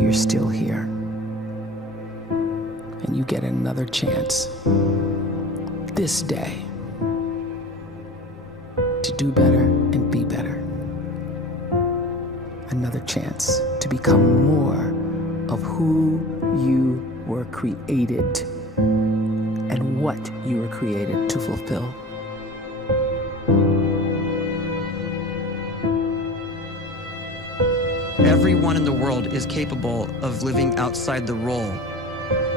you're still here. And you get another chance this day to do better and be better. Another chance to become more of who you were created and what you were created to fulfill. Everyone in the world is capable of living outside the role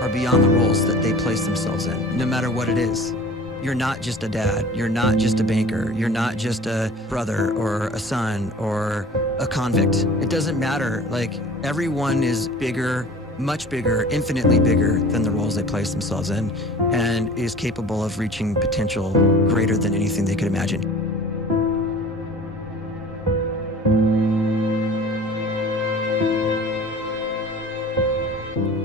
or beyond the roles that they place themselves in, no matter what it is. You're not just a dad, you're not just a banker, you're not just a brother or a son or a convict. It doesn't matter. Like, everyone is bigger, much bigger, infinitely bigger than the roles they place themselves in, and is capable of reaching potential greater than anything they could imagine.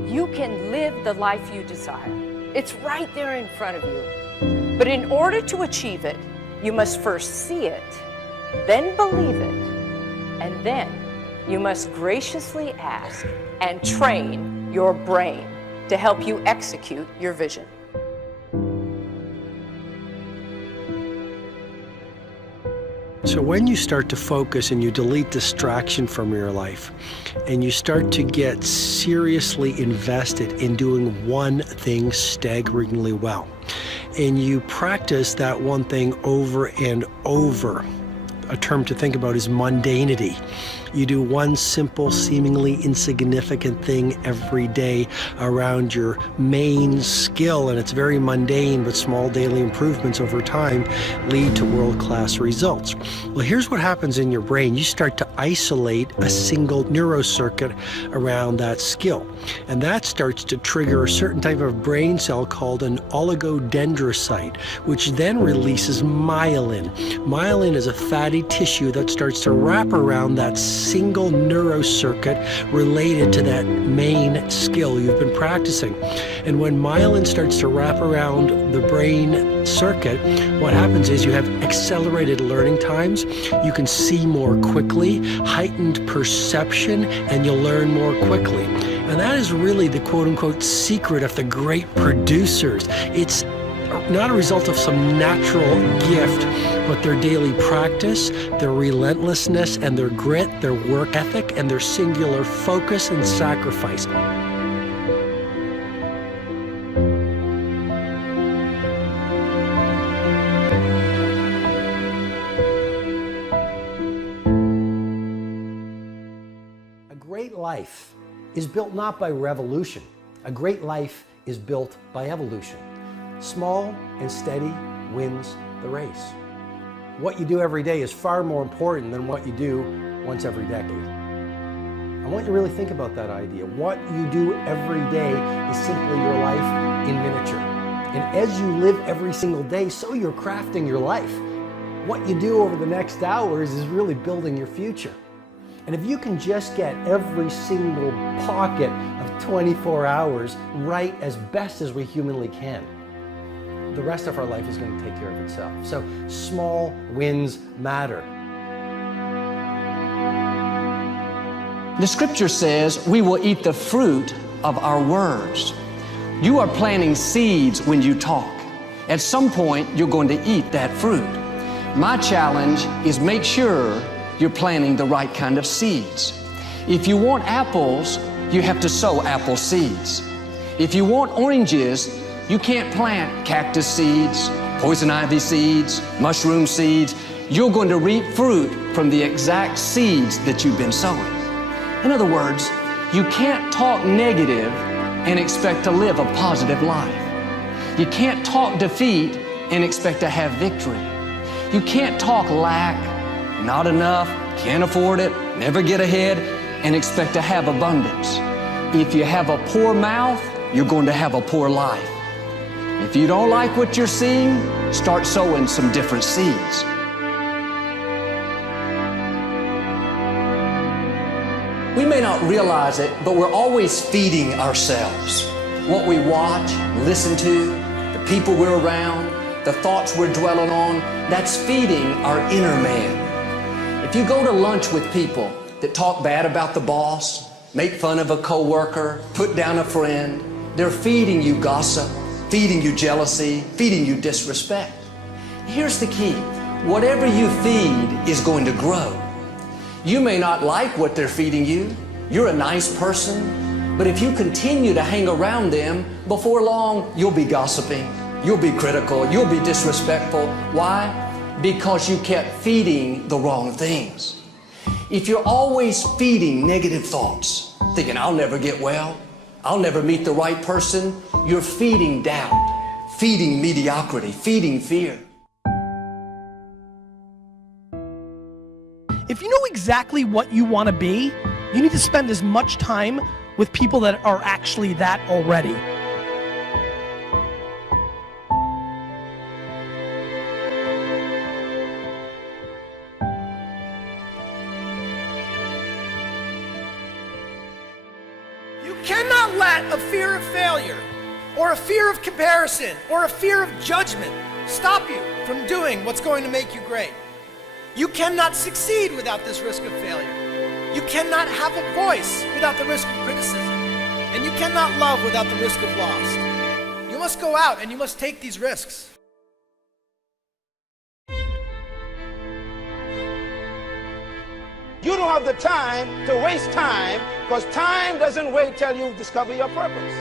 You can live the life you desire. It's right there in front of you. But in order to achieve it, you must first see it, then believe it, and then you must graciously ask and train your brain to help you execute your vision. So when you start to focus and you delete distraction from your life, and you start to get seriously invested in doing one thing staggeringly well, and you practice that one thing over and over, a term to think about is mundanity. You do one simple, seemingly insignificant thing every day around your main skill, and it's very mundane, but small daily improvements over time lead to world-class results. Well, here's what happens in your brain. You start to isolate a single neurocircuit around that skill, and that starts to trigger a certain type of brain cell called an oligodendrocyte, which then releases myelin. Myelin is a fatty tissue that starts to wrap around that single neurocircuit related to that main skill you've been practicing. And when myelin starts to wrap around the brain circuit, what happens is you have accelerated learning times, you can see more quickly, heightened perception, and you'll learn more quickly. And that is really the quote-unquote secret of the great producers. It's not a result of some natural gift, but their daily practice, their relentlessness and their grit, their work ethic, and their singular focus and sacrifice. A great life is built not by revolution. A great life is built by evolution. Small and steady wins the race. What you do every day is far more important than what you do once every decade. I want you to really think about that idea. What you do every day is simply your life in miniature. And as you live every single day, so you're crafting your life. What you do over the next hours is really building your future. And if you can just get every single pocket of 24 hours right as best as we humanly can, the rest of our life is going to take care of itself. So small wins matter. The scripture says we will eat the fruit of our words. You are planting seeds when you talk. At some point, you're going to eat that fruit. My challenge is make sure you're planting the right kind of seeds. If you want apples, you have to sow apple seeds. If you want oranges, you can't plant cactus seeds, poison ivy seeds, mushroom seeds. You're going to reap fruit from the exact seeds that you've been sowing. In other words, you can't talk negative and expect to live a positive life. You can't talk defeat and expect to have victory. You can't talk lack, not enough, can't afford it, never get ahead, and expect to have abundance. If you have a poor mouth, you're going to have a poor life. If you don't like what you're seeing, start sowing some different seeds. We may not realize it, but we're always feeding ourselves. What we watch, listen to, the people we're around, the thoughts we're dwelling on, that's feeding our inner man. If you go to lunch with people that talk bad about the boss, make fun of a coworker, put down a friend. They're feeding you gossip, feeding you jealousy, feeding you disrespect. Here's the key. Whatever you feed is going to grow. You may not like what they're feeding you. You're a nice person, but if you continue to hang around them, before long, you'll be gossiping, you'll be critical, you'll be disrespectful. Why? Because you kept feeding the wrong things. If you're always feeding negative thoughts, thinking, I'll never get well, I'll never meet the right person, you're feeding doubt, feeding mediocrity, feeding fear. If you know exactly what you want to be, you need to spend as much time with people that are actually that already. You cannot let a fear of failure, or a fear of comparison, or a fear of judgment stop you from doing what's going to make you great. You cannot succeed without this risk of failure. You cannot have a voice without the risk of criticism. And you cannot love without the risk of loss. You must go out and you must take these risks. You don't have the time to waste time, because time doesn't wait till you discover your purpose.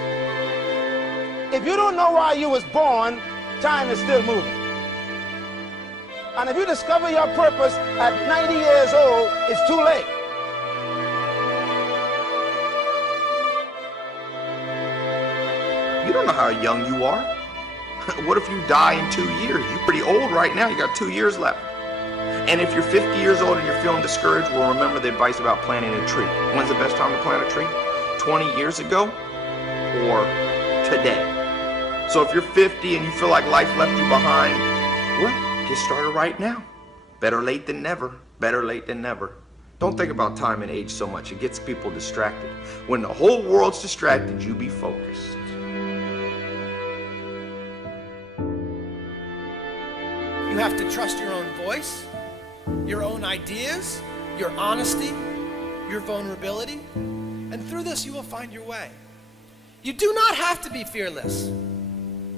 If you don't know why you was born, time is still moving. And if you discover your purpose at 90 years old, it's too late. You don't know how young you are. What if you die in 2 years? You're pretty old right now. You got 2 years left. And if you're 50 years old and you're feeling discouraged, well, remember the advice about planting a tree. When's the best time to plant a tree? 20 years ago or today? So if you're 50 and you feel like life left you behind, well, get started right now. Better late than never. Better late than never. Don't think about time and age so much. It gets people distracted. When the whole world's distracted, you be focused. You have to trust your own voice, your own ideas, your honesty, your vulnerability, and through this you will find your way. You do not have to be fearless.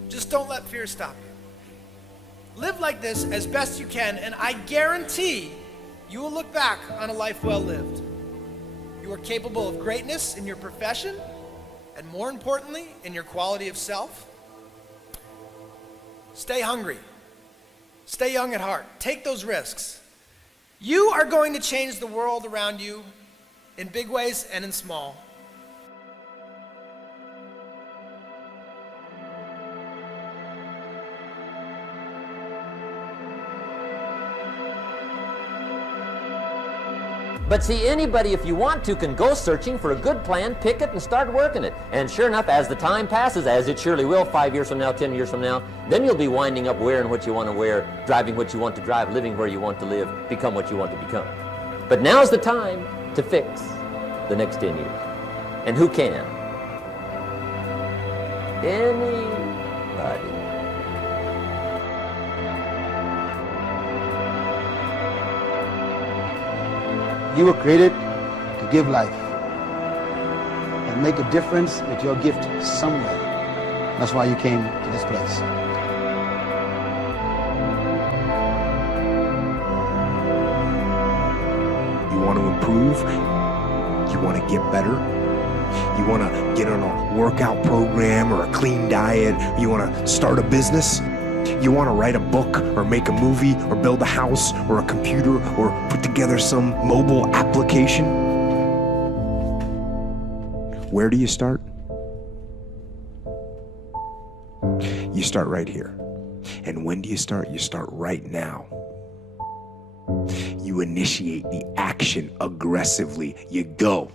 Just don't let fear stop you. Live like this as best you can, and I guarantee you will look back on a life well lived. You are capable of greatness in your profession, and more importantly, in your quality of self. Stay hungry. Stay young at heart. Take those risks. You are going to change the world around you in big ways and in small. But see, anybody, if you want to, can go searching for a good plan, pick it, and start working it. And sure enough, as the time passes, as it surely will 5 years from now, 10 years from now, then you'll be winding up wearing what you want to wear, driving what you want to drive, living where you want to live, become what you want to become. But now's the time to fix the next 10 years. And who can? Anybody. You were created to give life and make a difference with your gift somewhere. That's why you came to this place. You want to improve? You want to get better? You want to get on a workout program or a clean diet? You want to start a business? You want to write a book or make a movie or build a house or a computer or put together some mobile application? Where do you start? You start right here. And when do you start? You start right now. You initiate the action aggressively. You go.